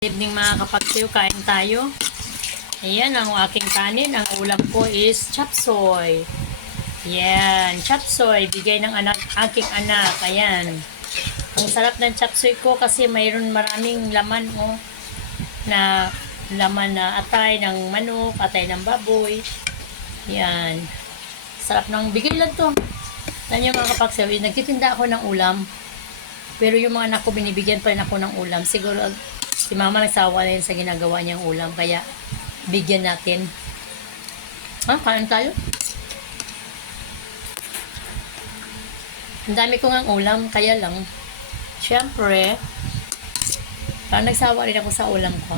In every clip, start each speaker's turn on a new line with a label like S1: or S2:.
S1: Evening mga kapagsiyo, kain tayo. Ayan ang aking kanin. Ang ulam ko is chapsoy. Yan, chapsoy. Bigay ng anak, aking anak. Ayan. Ang sarap ng chapsoy ko kasi mayroon maraming laman oh, na laman na atay ng manok, atay ng baboy. Yan. Sarap ng bigay lang to. Yan yung mga kapagsiyo. Nagtitinda ako ng ulam. Pero yung mga anak ko, binibigyan pa rin ako ng ulam. Siguro, si mama nagsawa na yun sa ginagawa niyang ulam. Kaya, bigyan natin. Ha? Kain tayo? Ang dami ko nga ulam, kaya lang, syempre, parang nagsawa rin ako sa ulam ko.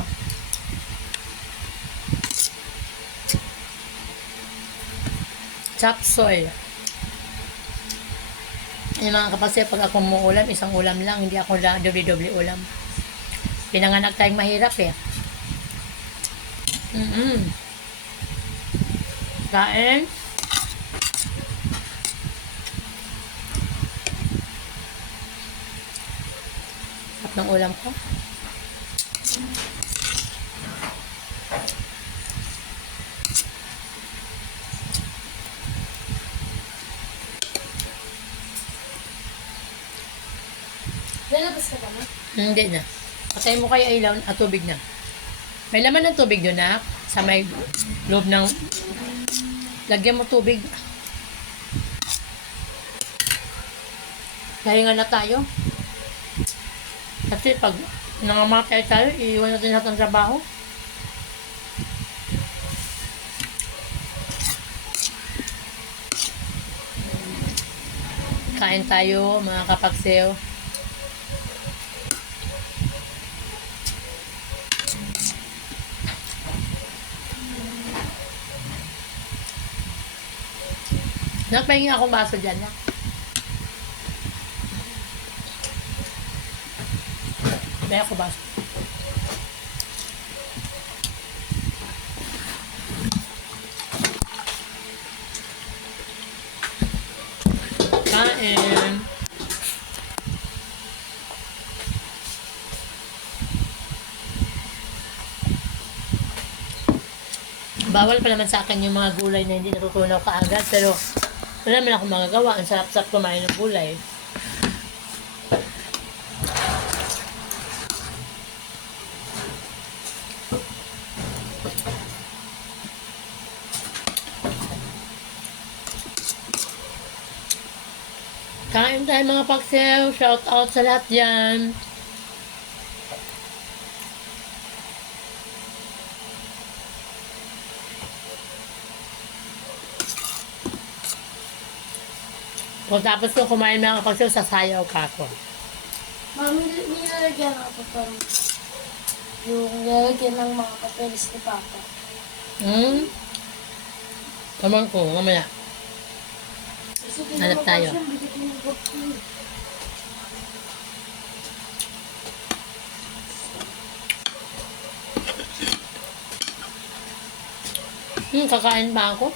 S1: Chop soy. Yung mga kapatid, pag ako muulam, isang ulam lang, hindi ako doble-doble ulam. Pinanganak tayong mahirap eh. Mm-mm. Kain. Sarap ng ulam ko.
S2: Lalabas ka ba na?
S1: Hindi na. Patay mo kayo ilaw at tubig na. May laman ng tubig doon na sa may loob ng lagyan mo tubig. Pahinga na tayo. Kasi pag nangamatay tayo, iiwan natin lahat ng trabaho. Kain tayo, mga kapagsew. Napahingi akong baso dyan na. May ako baso. Kain. Bawal pa naman sa akin yung mga gulay na hindi natutunaw kaagad. Pero wala naman akong magagawa. Ang sarap-sarap kumain ng gulay. Kain tayo mga paksew. Shout out sa lahat dyan. Kung tapos ko kumain mga kapagsew, sasayaw ka ako.
S2: Mami, nilalagyan ako parang yung nilalagyan ng mga papeles ni Papa.
S1: Hmm? Tamang ko, mamaya. Hanap tayo. Hmm, kakain ba ako?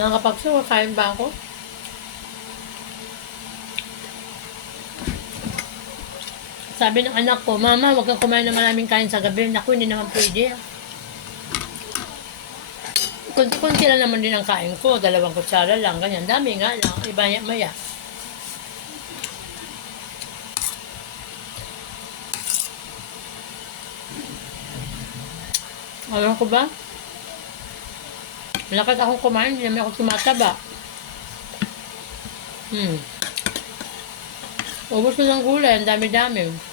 S1: Mga kapagsew, kakain ba ako? Sabi ng anak ko, Mama, huwag kang kumain ng maraming kain sa gabi. Naku, hindi naman pwede. Kunti-kunti lang naman din ang kain ko. Dalawang kutsara lang, ganyan. Dami nga lang. Ibaya maya. Alam ko ba? Malakas akong kumain, hindi naman ako tumataba. Hmm. Ubus ko ng gulay, ang dami-dami.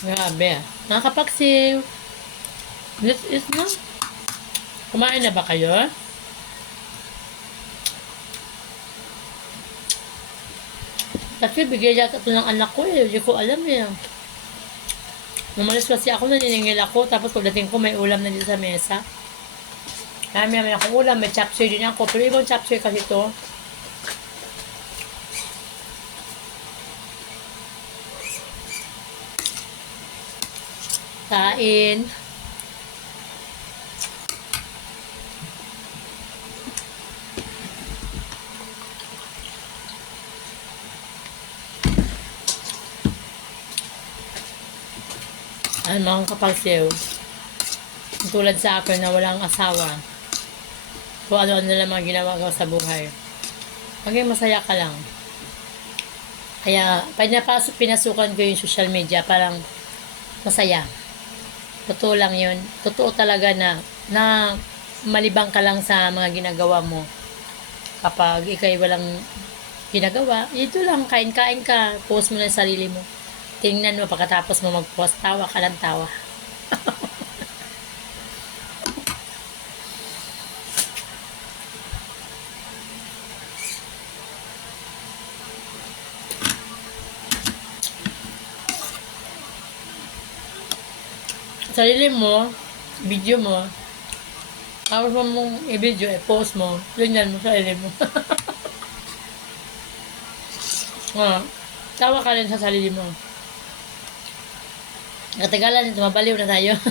S1: Grabe. Nakakapaksiw. This is na. Kumain na ba kayo? Kasi bigay yata ito ng anak ko eh. Hindi ko alam eh. Numalis kasi ako, naniningil ako. Tapos pagdating ko, may ulam na dito sa mesa. Dami naman akong ulam. May chapsoy din ako. Pero ibang chapsoy kasi to. Kain. ano ang kapagsiw tulad sa akin na walang asawa. Kung ano-ano lang ang ginawa ko sa buhay. Maging masaya ka lang. Kaya pinapasok pinasukan ko yung social media parang masaya. Totoo lang yun. Totoo talaga na, na malibang ka lang sa mga ginagawa mo. Kapag ikay walang ginagawa, ito lang, kain-kain ka, post mo na sarili mo. Tingnan mo, pagkatapos mo mag-post, tawa ka lang tawa. sarili mo, video mo, tapos mo mong i-video, i-post mo, ganyan mo sa sarili mo. ah, tawa ka rin sa sarili mo. Katagalan nito, mabaliw na tayo.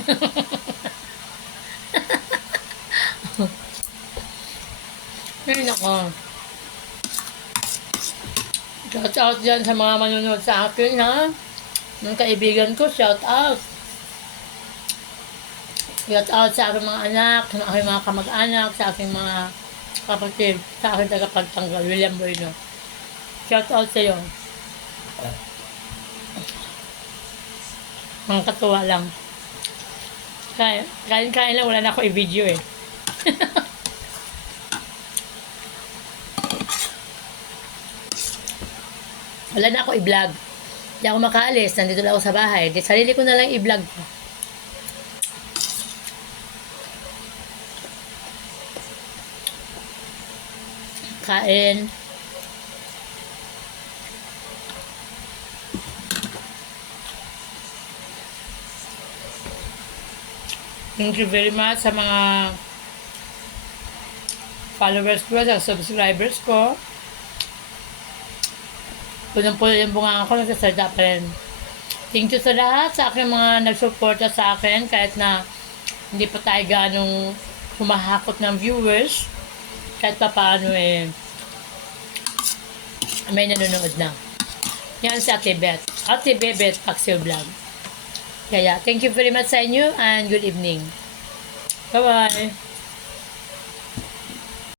S1: Ay, nako. Shout out dyan sa mga manonood sa akin, ha? Mga kaibigan ko, shout out. Shout out sa aking mga anak, sa aking mga kamag-anak, sa aking mga kapatid, sa aking tagapagtanggol, William Bueno. Shout out sa iyo. Ang katuwa lang. Kaya, kain-kain lang, wala na ako i-video eh. wala na ako i-vlog. Hindi ako makaalis, nandito lang ako sa bahay. Di sarili ko na lang i-vlog ko. Kain. Thank you very much sa mga followers ko, sa subscribers ko. Punong-puno yung bunga ko, nagsasarda pa rin. Thank you sa lahat, sa aking mga nagsuporta sa akin, kahit na hindi pa tayo ganong humahakot ng viewers. Kahit pa paano eh, may nanonood na. Yan si Ate Beth. Ate Bebet Paxio Vlog. Kaya, thank you very much sa inyo and good evening. Bye-bye.